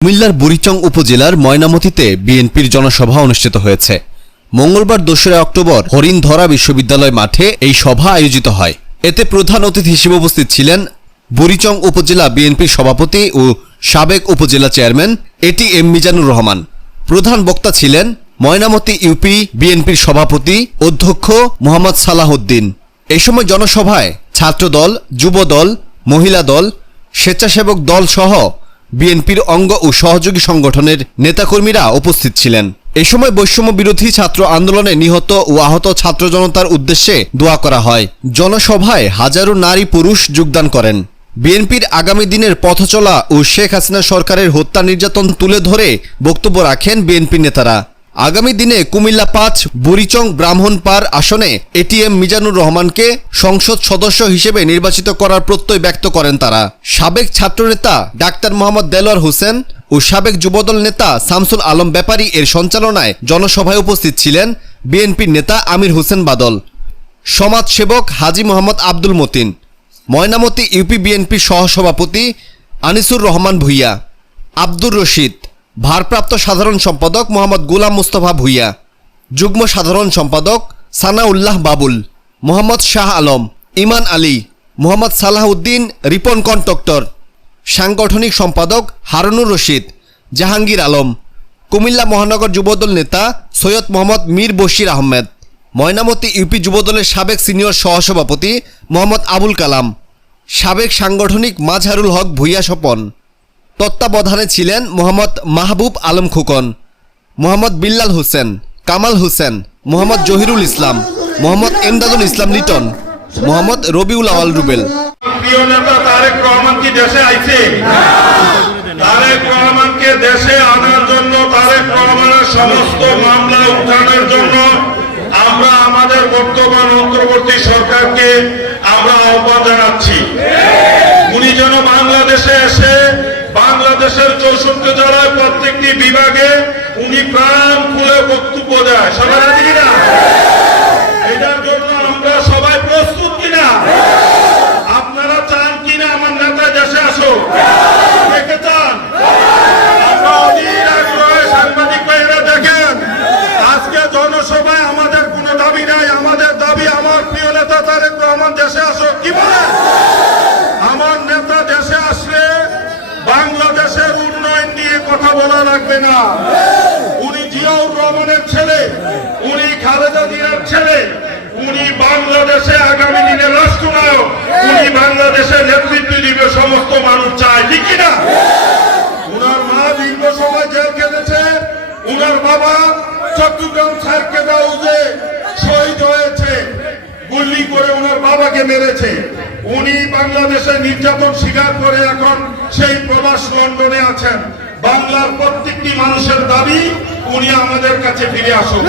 কুমিল্লার বুড়িচং উপজেলার ময়নামতিতে বিএনপির জনসভা অনুষ্ঠিত হয়েছে। মঙ্গলবার দোসরা অক্টোবর হরিণধরা বিশ্ববিদ্যালয় মাঠে এই সভা আয়োজিত হয়। এতে প্রধান অতিথি হিসেবে উপস্থিত ছিলেন বুড়িচং উপজেলা বিএনপির সভাপতি ও সাবেক উপজেলা চেয়ারম্যান এটি এম মিজানুর রহমান। প্রধান বক্তা ছিলেন ময়নামতি ইউপি বিএনপির সভাপতি অধ্যক্ষ মোহাম্মদ সালাহউদ্দিন। এই সময় জনসভায় ছাত্রদল, যুবদল, মহিলা দল, স্বেচ্ছাসেবক দল সহ বিএনপির অঙ্গ ও সহযোগী সংগঠনের নেতাকর্মীরা উপস্থিত ছিলেন। এ সময় বৈষম্য বিরোধী ছাত্র আন্দোলনে নিহত ও আহত ছাত্র জনতার উদ্দেশ্যে দোয়া করা হয়। জনসভায় হাজারো নারী পুরুষ যোগদান করেন। বিএনপির আগামী দিনের পথচলা ও শেখ হাসিনা সরকারের হত্যা নির্যাতন তুলে ধরে বক্তব্য রাখেন বিএনপি নেতারা। আগামী দিনে কুমিল্লা পাঁচ, বুড়িচং ব্রাহ্মণপাড় আসনে এটিএম মিজানুর রহমানকে সংসদ সদস্য হিসেবে নির্বাচিত করার প্রত্যয় ব্যক্ত করেন তারা। সাবেক ছাত্রনেতা ডাক্তার মোহাম্মদ দেলোয়ার হোসেন ও সাবেক যুবদল নেতা শামসুল আলম ব্যাপারী এর সঞ্চালনায় জনসভায় উপস্থিত ছিলেন বিএনপির নেতা আমির হোসেন বাদল। সমাজসেবক হাজি মোহাম্মদ আব্দুল মতিন। ময়নামতি ইউপি বিএনপির সহসভাপতি আনিসুর রহমান ভুইয়া। আব্দুর রশিদ। ভারপ্রাপ্ত সাধারণ সম্পাদক মোহাম্মদ গুলাম মুস্তফা ভুইয়া, যুগ্ম সাধারণ সম্পাদক সানাউল্লাহ বাবুল, মোহাম্মদ শাহ আলম, ইমান আলী, মোহাম্মদ সালাহউদ্দিন রিপন কন্টক্টর সাংগঠনিক সম্পাদক হারুনুর রশিদ, জাহাঙ্গীর আলম, কুমিল্লা মহানগর যুবদল নেতা সৈয়দ মোহাম্মদ মীর বশির আহমেদ, ময়নামতি ইউপি যুবদলের সাবেক সিনিয়র সহসভাপতি মোহাম্মদ আবুল কালাম, সাবেক সাংগঠনিক মাজহারুল হক ভুইয়া স্বপন। তত্ত্বাবধানে ছিলেন মোহাম্মদ মাহবুব আলম খোকন, মোহাম্মদ বিল্লাল হোসেন, কামাল হোসেন, মোহাম্মদ জহিরুল ইসলাম, মোহাম্মদ এমদাদুল ইসলাম লিটন, মোহাম্মদ রবিউল আওয়াল রুবেল। দেশে সরকারকে আমরা আহ্বান জানাচ্ছি। উনি যেন বাংলাদেশে এসে বাংলাদেশের চৌষট্টি জেলায় প্রত্যেকটি বিভাগে উনি প্রাণ খুলে বক্তব্য দেয়। সবাই রাজি কিনা এটার জন্য আমরা সবাই প্রস্তুত কিনা আপনারা চান কিনা আমার নেতা দেশে আসো দেখে চান আমরা অধীর আগ্রহে সাংবাদিক ভাইয়েরা দেখেন আজকে জনসভায় আমাদের কোনো দাবি নাই আমাদের দাবি আমার প্রিয় নেতা তারেক রহমান দেশে আসো কি বলে আমার নেতা দেশে আসলে বাংলাদেশের উন্নয়ন নিয়ে কথা বলা লাগবে না। উনি জিয়াউর রহমানের ছেলে, উনি খালেদা জিয়ার ছেলে, উনি বাংলাদেশে আগামী দিনে রাষ্ট্রনায়ক, উনি বাংলাদেশের নেতৃত্ব দিবে, সমস্ত মানুষ চায়, ঠিক কিনা উনার মা দীর্ঘ সময় জেল কেটেছে উনার বাবা চট্টগ্রাম সার্কেট হাউসে শহীদ হয়েছে, গুলি করে ওনার বাবাকে মেরেছে। উনি বাংলাদেশে নির্যাতন স্বীকার করে এখন সেই প্রবাস লন্ডনে আছেন। বাংলার প্রত্যেকটি মানুষের দাবি উনি আমাদের কাছে ফিরে আসুন